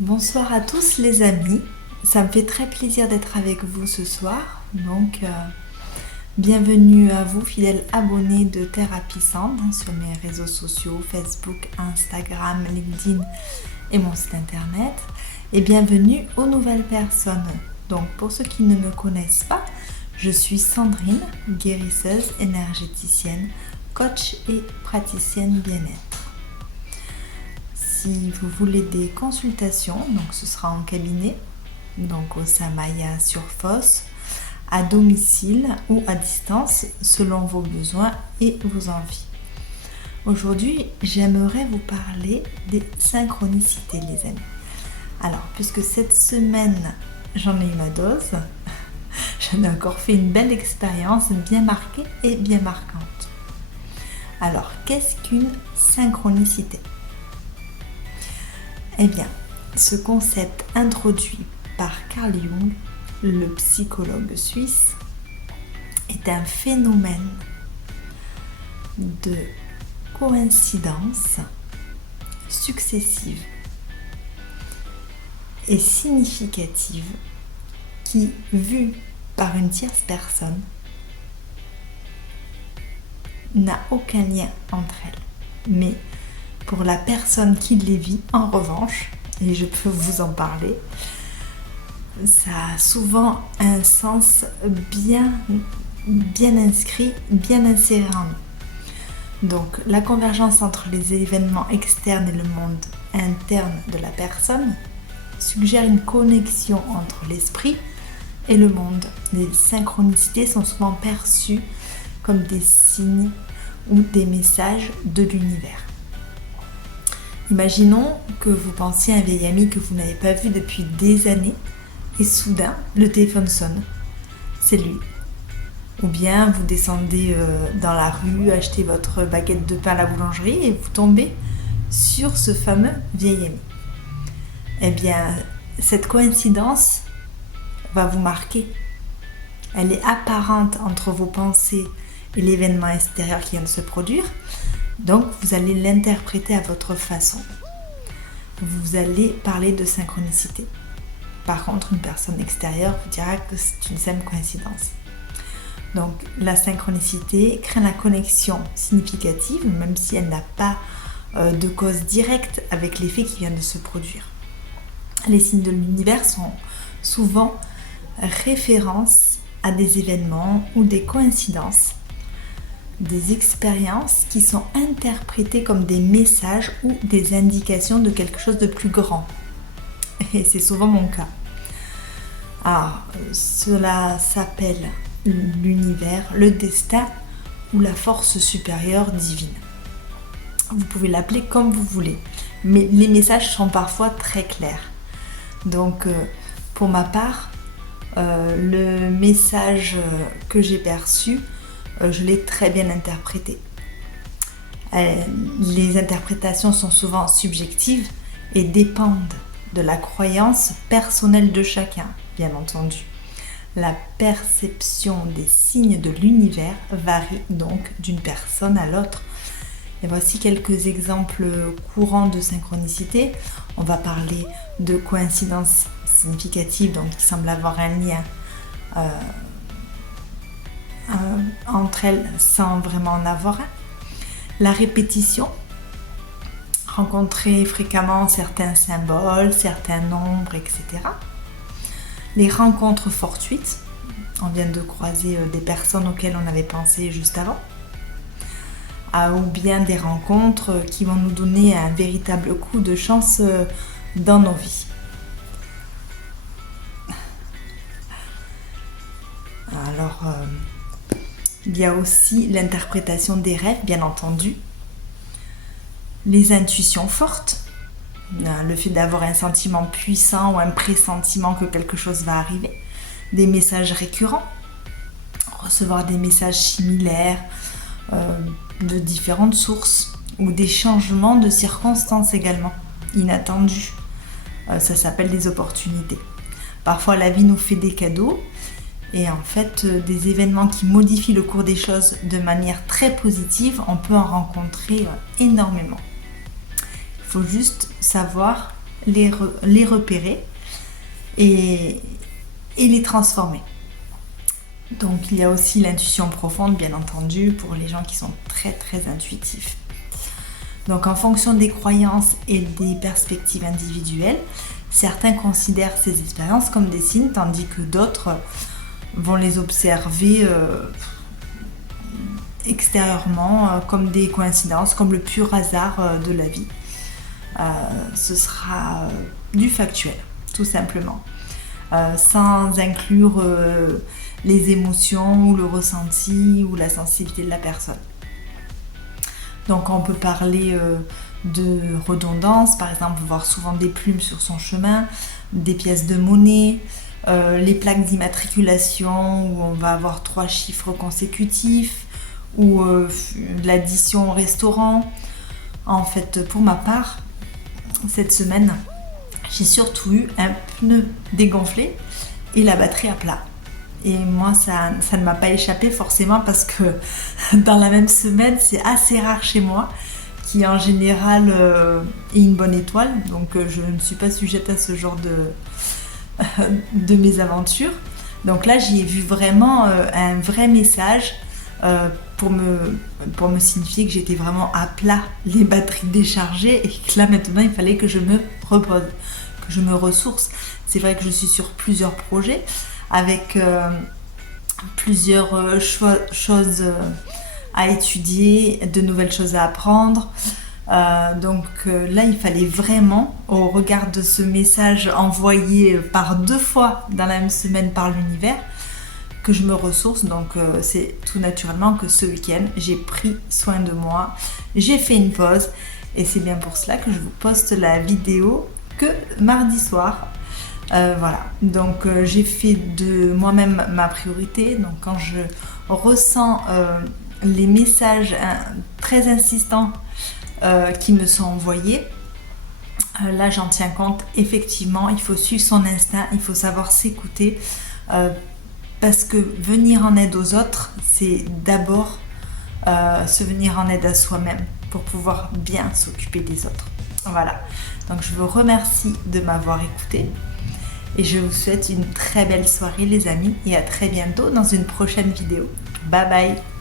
Bonsoir à tous les amis, ça me fait très plaisir d'être avec vous ce soir. Bienvenue à vous fidèles abonnés de Thérapie Sand sur mes réseaux sociaux Facebook, Instagram, LinkedIn et mon site internet. Et bienvenue aux nouvelles personnes. Donc pour ceux qui ne me connaissent pas, je suis Sandrine, guérisseuse, énergéticienne, coach et praticienne bien-être. Si vous voulez des consultations, donc ce sera en cabinet, donc au Samaya sur Fosse, à domicile ou à distance selon vos besoins et vos envies. Aujourd'hui, j'aimerais vous parler des synchronicités, les amis. Alors, puisque cette semaine, j'en ai eu ma dose, j'en ai encore fait une belle expérience bien marquée et bien marquante. Alors, qu'est-ce qu'une synchronicité ? Eh bien, ce concept introduit par Carl Jung, le psychologue suisse, est un phénomène de coïncidence successive et significative qui, vue par une tierce personne, n'a aucun lien entre elles. Mais pour la personne qui les vit, en revanche, et je peux vous en parler, ça a souvent un sens bien inscrit, bien inséré en nous. Donc la convergence entre les événements externes et le monde interne de la personne suggère une connexion entre l'esprit et le monde. Les synchronicités sont souvent perçues comme des signes ou des messages de l'univers. Imaginons que vous pensiez à un vieil ami que vous n'avez pas vu depuis des années et soudain le téléphone sonne. C'est lui. Ou bien vous descendez dans la rue, achetez votre baguette de pain à la boulangerie et vous tombez sur ce fameux vieil ami. Eh bien, cette coïncidence va vous marquer. Elle est apparente entre vos pensées et l'événement extérieur qui vient de se produire. Donc, vous allez l'interpréter à votre façon. Vous allez parler de synchronicité. Par contre, une personne extérieure vous dira que c'est une simple coïncidence. Donc, la synchronicité crée la connexion significative, même si elle n'a pas de cause directe avec l'effet qui vient de se produire. Les signes de l'univers sont souvent références à des événements ou des coïncidences, des expériences qui sont interprétées comme des messages ou des indications de quelque chose de plus grand. Et c'est souvent mon cas. Alors, cela s'appelle l'univers, le destin ou la force supérieure divine. Vous pouvez l'appeler comme vous voulez, mais les messages sont parfois très clairs. Donc, pour ma part, le message que j'ai perçu, je l'ai très bien interprété. Les interprétations sont souvent subjectives et dépendent de la croyance personnelle de chacun, bien entendu. La perception des signes de l'univers varie donc d'une personne à l'autre. Et voici quelques exemples courants de synchronicité. On va parler de coïncidences significatives, donc qui semblent avoir un lien entre elles sans vraiment en avoir un. La répétition, rencontrer fréquemment certains symboles, certains nombres, etc. Les rencontres fortuites, on vient de croiser des personnes auxquelles on avait pensé juste avant. Ou bien des rencontres qui vont nous donner un véritable coup de chance dans nos vies. Alors, il y a aussi l'interprétation des rêves, bien entendu. Les intuitions fortes, le fait d'avoir un sentiment puissant ou un pressentiment que quelque chose va arriver. Des messages récurrents, recevoir des messages similaires de différentes sources ou des changements de circonstances également, inattendus. Ça s'appelle des opportunités. Parfois, la vie nous fait des cadeaux. Et en fait, des événements qui modifient le cours des choses de manière très positive, on peut en rencontrer énormément. Il faut juste savoir les repérer et les transformer. Donc il y a aussi l'intuition profonde, bien entendu, pour les gens qui sont très très intuitifs. Donc en fonction des croyances et des perspectives individuelles, certains considèrent ces expériences comme des signes, tandis que d'autres vont les observer extérieurement comme des coïncidences, comme le pur hasard de la vie. Ce sera du factuel, tout simplement, sans inclure les émotions ou le ressenti ou la sensibilité de la personne. Donc on peut parler de redondance, par exemple voir souvent des plumes sur son chemin, des pièces de monnaie, les plaques d'immatriculation où on va avoir 3 chiffres consécutifs, ou l'addition au restaurant. En fait, pour ma part, cette semaine, j'ai surtout eu un pneu dégonflé et la batterie à plat. Et moi, ça ne m'a pas échappé forcément parce que dans la même semaine, c'est assez rare chez moi, qui en général est une bonne étoile. Donc je ne suis pas sujette à ce genre de mésaventures. Donc là, j'y ai vu vraiment un vrai message pour me signifier que j'étais vraiment à plat, les batteries déchargées, et que là maintenant, il fallait que je me repose, que je me ressource. C'est vrai que je suis sur plusieurs projets, avec plusieurs choses à étudier, de nouvelles choses à apprendre. Donc là, il fallait vraiment, au regard de ce message envoyé par 2 fois dans la même semaine par l'univers, que je me ressource. Donc c'est tout naturellement que ce week-end, j'ai pris soin de moi, j'ai fait une pause, et c'est bien pour cela que je vous poste la vidéo que mardi soir. Voilà, donc j'ai fait de moi-même ma priorité. Donc quand je ressens les messages très insistants qui me sont envoyés, là j'en tiens compte. Effectivement, il faut suivre son instinct, il faut savoir s'écouter, parce que venir en aide aux autres, c'est d'abord se venir en aide à soi-même pour pouvoir bien s'occuper des autres. Voilà, donc je vous remercie de m'avoir écouté. Et je vous souhaite une très belle soirée les amis, et à très bientôt dans une prochaine vidéo. Bye bye!